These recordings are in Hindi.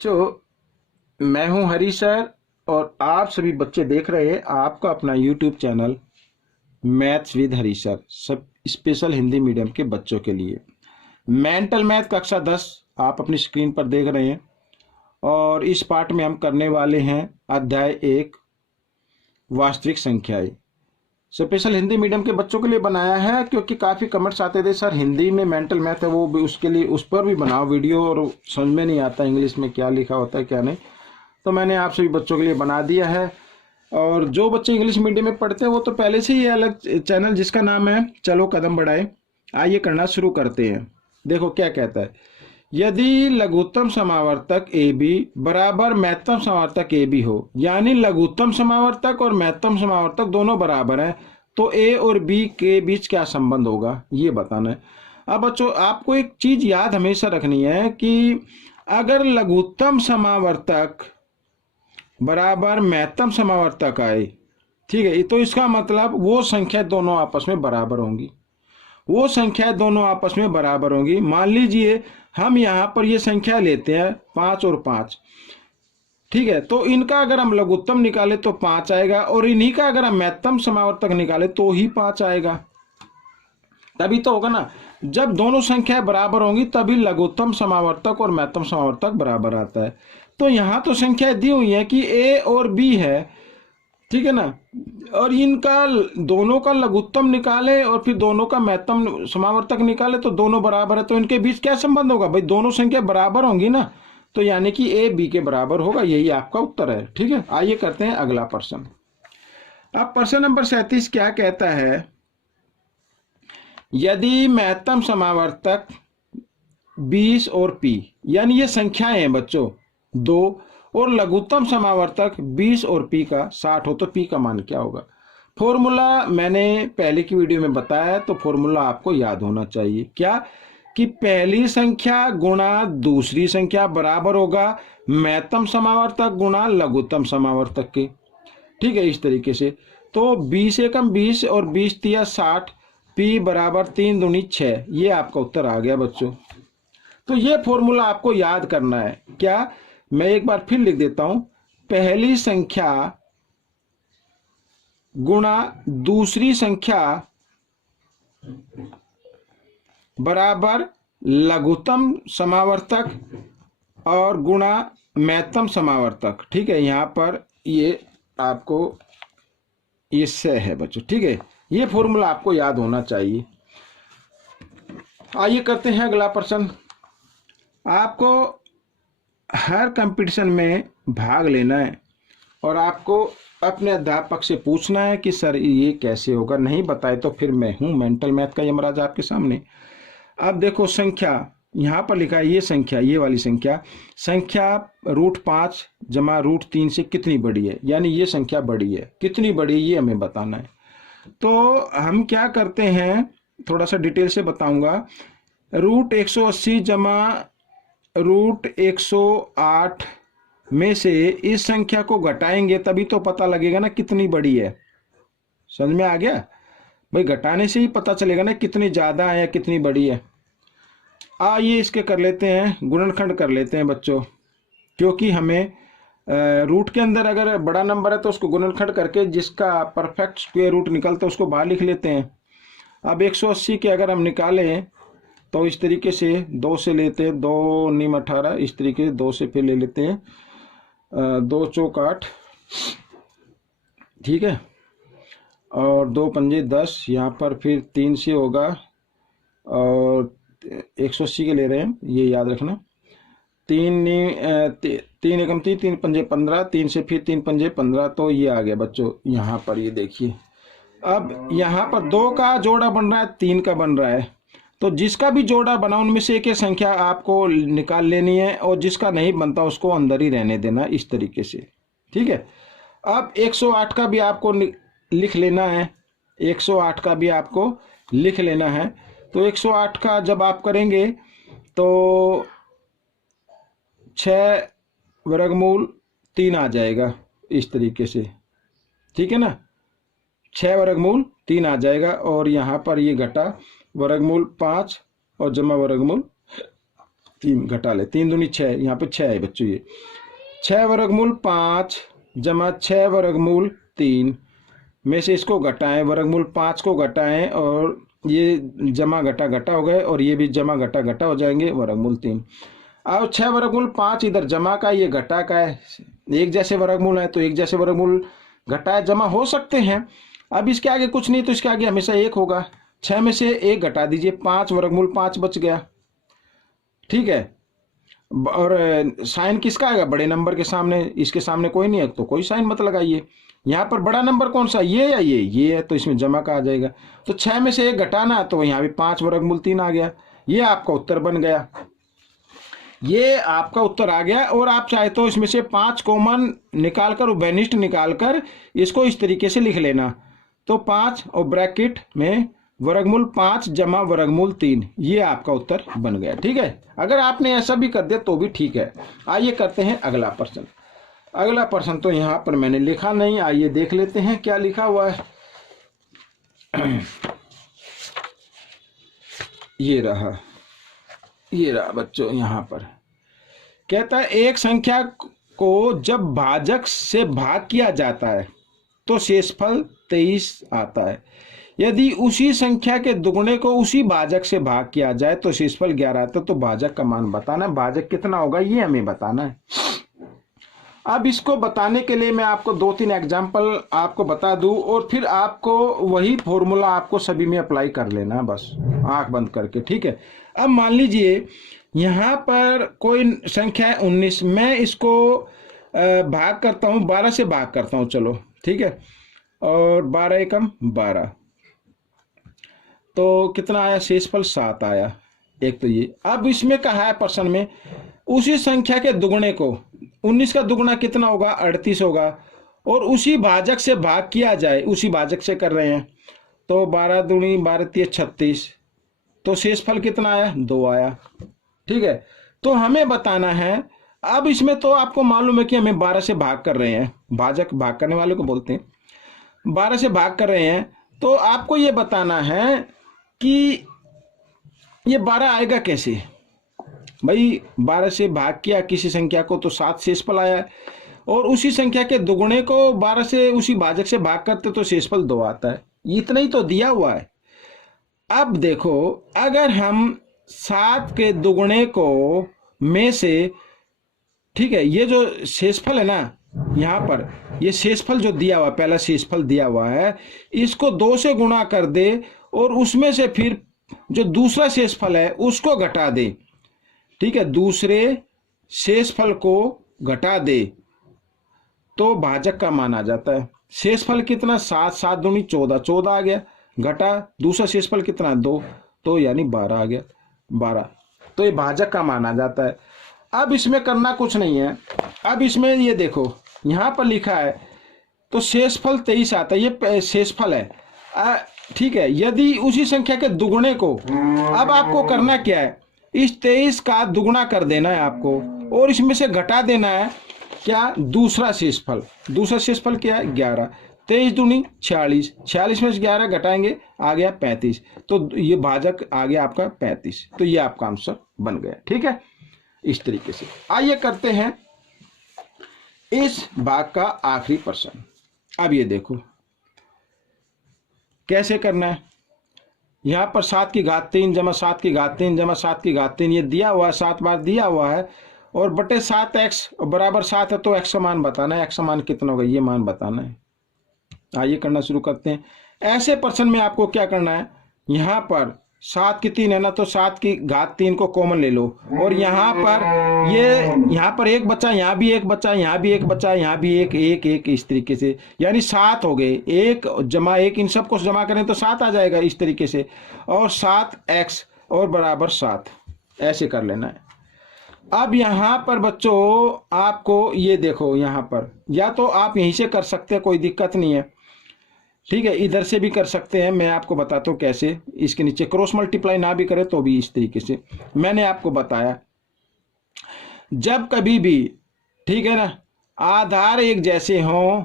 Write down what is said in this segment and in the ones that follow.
बच्चों, मैं हूं हरी सर और आप सभी बच्चे देख रहे हैं आपका अपना YouTube channel maths with Hari sir, सब स्पेशल हिंदी मीडियम के बच्चों के लिए। मेंटल मैथ कक्षा 10 आप अपनी स्क्रीन पर देख रहे हैं और इस पाठ में हम करने वाले हैं अध्याय 1 वास्तविक संख्याएं। स्पेशल हिंदी मीडियम के बच्चों के लिए बनाया है क्योंकि काफ़ी कमेंट्स आते थे सर हिंदी में मेंटल मैथ है वो भी, उसके लिए उस पर भी बनाओ वीडियो और समझ में नहीं आता इंग्लिश में क्या लिखा होता है क्या नहीं, तो मैंने आप सभी बच्चों के लिए बना दिया है। और जो बच्चे इंग्लिश मीडियम में पढ़ते हैं वो तो पहले से ही अलग चैनल जिसका नाम है चलो कदम बढ़ाए, आइए करना शुरू करते हैं। देखो क्या कहता है, यदि लघुत्तम समावर्तक ए बी बराबर महत्तम समावर्तक ए बी हो, यानी लघुत्तम समावर्तक और महत्तम समावर्तक दोनों बराबर हैं, तो ए और बी के बीच क्या संबंध होगा ये बताना है। अब बच्चों आपको एक चीज याद हमेशा रखनी है कि अगर लघुत्तम समावर्तक बराबर महत्तम समावर्तक आए, ठीक है, तो इसका मतलब वो संख्या दोनों आपस में बराबर होंगी, वो संख्या दोनों आपस में बराबर होंगी। मान लीजिए हम यहाँ पर ये संख्या लेते हैं 5 और 5, ठीक है, तो इनका अगर हम लघुत्तम निकाले तो 5 आएगा और इन्हीं का अगर हम महत्तम समावर्तक निकाले तो ही 5 आएगा। तभी तो होगा ना, जब दोनों संख्याएं बराबर होंगी तभी लघुत्तम समावर्तक और महत्तम समावर्तक बराबर आता है। तो यहाँ तो संख्याएं दी हुई है कि ए और बी है, ठीक है ना, और इनका दोनों का लघुत्तम निकाले और फिर दोनों का महत्तम समावर्तक निकाले तो दोनों बराबर है, तो इनके बीच क्या संबंध होगा भाई, दोनों संख्या बराबर होंगी ना, तो यानी कि ए बी के बराबर होगा, यही आपका उत्तर है। ठीक है, आइए करते हैं अगला प्रश्न। अब प्रश्न नंबर 37 क्या कहता है, यदि महत्तम समावर्तक 20 और p, यानी ये संख्याएं हैं बच्चों 2, और लघुत्तम समावर्तक 20 और p का 60 हो, तो p का मान क्या होगा। फॉर्मूला मैंने पहले की वीडियो में बताया, तो फॉर्मूला आपको याद होना चाहिए क्या, कि पहली संख्या गुणा दूसरी संख्या बराबर होगा महत्तम समावर्तक गुणा लघुत्तम समावर्तक के, ठीक है, इस तरीके से। तो 20 एकम 20 और 20 तिया 60, p बराबर 3 दूनी 6, ये आपका उत्तर आ गया बच्चों। तो ये फॉर्मूला आपको याद करना है क्या, मैं एक बार फिर लिख देता हूं, पहली संख्या गुणा दूसरी संख्या बराबर लघुत्तम समावर्तक और गुणा महत्तम समावर्तक, ठीक है, यहां पर ये आपको इससे है बच्चों, ठीक है, ये फॉर्मूला आपको याद होना चाहिए। आइए करते हैं अगला प्रश्न। आपको हर कंपटीशन में भाग लेना है और आपको अपने अध्यापक से पूछना है कि सर ये कैसे होगा, नहीं बताए तो फिर मैं हूं मेंटल मैथ का यमराज आपके सामने। अब देखो संख्या यहाँ पर लिखा है, ये संख्या, ये वाली संख्या √5 जमा √3 से कितनी बड़ी है, यानी ये संख्या बड़ी है, कितनी बड़ी है ये हमें बताना है। तो हम क्या करते हैं, थोड़ा सा डिटेल से बताऊंगा। √180 जमा √108 में से इस संख्या को घटाएंगे तभी तो पता लगेगा ना कितनी बड़ी है। समझ में आ गया भाई, घटाने से ही पता चलेगा ना कितनी ज्यादा है या कितनी बड़ी है। आइए इसके कर लेते हैं, गुणनखंड कर लेते हैं बच्चों, क्योंकि हमें रूट के अंदर अगर बड़ा नंबर है तो उसको गुणनखंड करके जिसका परफेक्ट स्क्वायर रूट निकलता है उसको बाहर लिख लेते हैं। अब 180 के अगर हम निकालें तो इस तरीके से 2 से लेते हैं, 2 नीम 18, इस तरीके से 2 से फिर ले लेते हैं, 2 चौक 8, ठीक है, और 2 पंजे 10, यहाँ पर फिर 3 से होगा, और 180 के ले रहे हैं, ये याद रखना। 3 एकम 3, 3 पंजे 15, 3 से फिर 3 पंजे 15, तो ये आ गया बच्चों। यहाँ पर ये देखिए, अब यहाँ पर 2 का जोड़ा बन रहा है, 3 का बन रहा है, तो जिसका भी जोड़ा बना उनमें से एक संख्या आपको निकाल लेनी है और जिसका नहीं बनता उसको अंदर ही रहने देना, इस तरीके से, ठीक है। अब 108 का भी आपको लिख लेना है, 108 का भी आपको लिख लेना है। तो 108 का जब आप करेंगे तो 6 वर्गमूल 3 आ जाएगा, इस तरीके से, ठीक है ना, 6 वर्गमूल 3 आ जाएगा, और यहाँ पर ये घटा वर्गमूल 5 और जमा वर्गमूल 3 घटा ले, 3 दूनी 6, यहाँ पे 6 है बच्चों। ये 6 वर्गमूल 5 जमा 6 वर्गमूल 3 में से इसको घटाएं, वर्गमूल 5 को घटाएं और ये जमा घटा घटा हो गए और ये भी जमा घटा घटा हो जाएंगे, वर्गमूल 3। अब 6 वर्गमूल 5 इधर जमा का, ये घटा का है, एक जैसे वर्गमूल है तो एक जैसे वर्गमूल घटाए जमा हो सकते हैं। अब इसके आगे कुछ नहीं तो इसके आगे हमेशा 1 होगा। 6 में से 1 घटा दीजिए, 5 वर्गमूल 5 बच गया, ठीक है। और साइन किसका आएगा, बड़े नंबर के सामने, इसके सामने कोई नहीं है तो कोई साइन मत लगाइए। यहाँ पर बड़ा नंबर कौन सा, ये या ये है, तो इसमें जमा का आ जाएगा। तो 6 में से 1 घटाना तो यहाँ भी 5 वर्गमूल 3 आ गया। ये आपका उत्तर बन गया, ये आपका उत्तर आ गया। और आप चाहे तो इसमें से 5 कॉमन निकालकर, उभयनिष्ठ निकालकर इसको इस तरीके से लिख लेना। तो 5 और ब्रैकेट में वर्गमूल 5 जमा वर्गमूल 3, ये आपका उत्तर बन गया, ठीक है। अगर आपने ऐसा भी कर दिया तो भी ठीक है। आइए करते हैं अगला प्रश्न। अगला प्रश्न तो यहाँ पर मैंने लिखा नहीं, आइए देख लेते हैं क्या लिखा हुआ है। ये रहा बच्चों, यहाँ पर कहता है एक संख्या को जब भाजक से भाग किया जाता है तो शेषफल 23 आता है। यदि उसी संख्या के दुगुने को उसी भाजक से भाग किया जाए तो शेषफल 11 आता है। तो भाजक का मान बताना, भाजक कितना होगा ये हमें बताना है। अब इसको बताने के लिए मैं आपको 2-3 एग्जाम्पल आपको बता दूं और फिर आपको वही फॉर्मूला आपको सभी में अप्लाई कर लेना, बस आंख बंद करके, ठीक है। अब मान लीजिए यहाँ पर कोई संख्या है 19, मैं इसको भाग करता हूँ, 12 से भाग करता हूँ, चलो ठीक है। और 12 एकम 12, तो कितना आया, शेषफल 7 आया। एक तो ये। अब इसमें कहा है प्रश्न में उसी संख्या के दुगुने को, 19 का दुगुना कितना होगा, 38 होगा, और उसी भाजक से भाग किया जाए, उसी भाजक से कर रहे हैं, तो 12 दूनी 12 3 36, तो शेषफल कितना आया, 2 आया, ठीक है। तो हमें बताना है, अब इसमें तो आपको मालूम है कि हमें 12 से भाग कर रहे हैं, भाजक भाग करने वाले को बोलते हैं, 12 से भाग कर रहे हैं, तो आपको ये बताना है कि ये 12 आएगा कैसे। भाई 12 से भाग किया किसी संख्या को तो 7 शेषफल आया, और उसी संख्या के दुगुने को 12 से उसी भाजक से भाग करते तो शेषफल 2 आता है। इतना ही तो दिया हुआ है। अब देखो, अगर हम 7 के दुगुने को में से, ठीक है, ये जो शेषफल है ना, यहाँ पर ये शेषफल जो दिया हुआ, पहला शेषफल दिया हुआ है, इसको 2 से गुणा कर दे और उसमें से फिर जो दूसरा शेषफल है उसको घटा दे, ठीक है, दूसरे शेषफल को घटा दे तो भाजक का मान आ जाता है। शेषफल कितना, 7 7 दूनी 14, 14 आ गया, घटा दूसरा शेषफल कितना, 2, तो यानी 12 आ गया, 12, तो ये भाजक का मान आ जाता है। अब इसमें करना कुछ नहीं है। अब इसमें ये देखो यहाँ पर लिखा है तो शेषफल 23 आता है, ये शेषफल है, ठीक है। यदि उसी संख्या के दुगुने को, अब आपको करना क्या है, इस 23 का दुगुना कर देना है आपको और इसमें से घटा देना है क्या, दूसरा शेषफल। दूसरा शेषफल क्या है, 11, 23 दूनी 46, 46 में से 11 घटाएंगे आ गया 35, तो ये भाजक आ गया आपका 35, तो ये आपका आंसर बन गया, ठीक है। इस तरीके से आइए करते हैं इस भाग का आखिरी प्रश्न। अब ये देखो कैसे करना है। यहाँ पर 7 की घात 3 जमा 7 की घात 3 जमा 7 की घात 3 ये दिया हुआ है, 7 बार दिया हुआ है, और बटे 7x बराबर 7 है, तो x का मान बताना है। x का मान कितना होगा ये मान बताना है। आइए करना शुरू करते हैं। ऐसे प्रश्न में आपको क्या करना है, यहाँ पर 7 की 3 है ना, तो 7 की घात 3 को कॉमन ले लो, और यहाँ पर ये, यहाँ पर एक बच्चा, यहाँ भी एक बच्चा, यहाँ भी एक बच्चा, यहाँ भी एक एक एक, इस तरीके से, यानी 7 हो गए। 1 जमा 1 इन सबको जमा करें तो 7 आ जाएगा इस तरीके से, और 7x और बराबर 7, ऐसे कर लेना है। अब यहाँ पर बच्चों आपको ये देखो, यहाँ पर या तो आप यहीं से कर सकते हैं, कोई दिक्कत नहीं है, ठीक है, इधर से भी कर सकते हैं। मैं आपको बताता हूँ कैसे। इसके नीचे क्रॉस मल्टीप्लाई ना भी करे तो भी इस तरीके से मैंने आपको बताया। जब कभी भी, ठीक है ना, आधार एक जैसे हों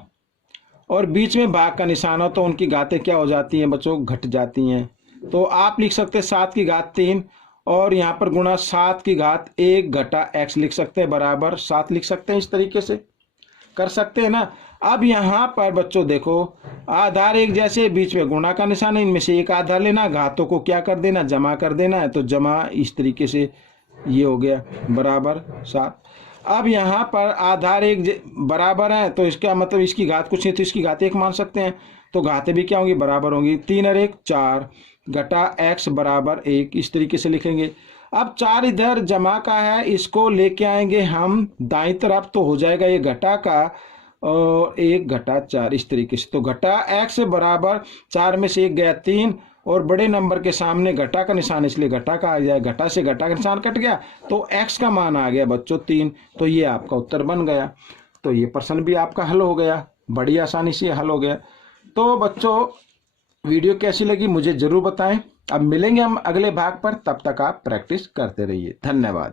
और बीच में भाग का निशान हो तो उनकी घातें क्या हो जाती हैं बच्चों, घट जाती हैं। तो आप लिख सकते हैं 7 की घात 3 और यहाँ पर गुणा 7 की घात 1 घटा x लिख सकते हैं, बराबर 7 लिख सकते हैं। इस तरीके से कर सकते हैं ना। अब यहाँ पर बच्चों देखो, आधार एक जैसे, बीच में गुणा का निशान है, इनमें से एक आधार लेना, घातों को क्या कर देना, जमा कर देना है। तो जमा इस तरीके से ये हो गया बराबर 7। अब यहाँ पर आधार एक बराबर है, तो इसका मतलब इसकी घात कुछ नहीं, तो इसकी घात 1 मान सकते हैं। तो घातें भी क्या होंगी, बराबर होंगी। 3 और 1 4 घटा x बराबर 1, इस तरीके से लिखेंगे। अब 4 इधर जमा का है, इसको लेके आएंगे हम दाईं तरफ, तो हो जाएगा ये घटा का और 1 घटा 4 इस तरीके से। तो घटा x बराबर 4 में से 1 गया 3, और बड़े नंबर के सामने घटा का निशान, इसलिए घटा का आ जाए, घटा से घटा का निशान कट गया, तो x का मान आ गया बच्चों 3। तो ये आपका उत्तर बन गया। तो ये प्रश्न भी आपका हल हो गया, बड़ी आसानी से हल हो गया। तो बच्चों वीडियो कैसी लगी मुझे जरूर बताएं। अब मिलेंगे हम अगले भाग पर, तब तक आप प्रैक्टिस करते रहिए। धन्यवाद।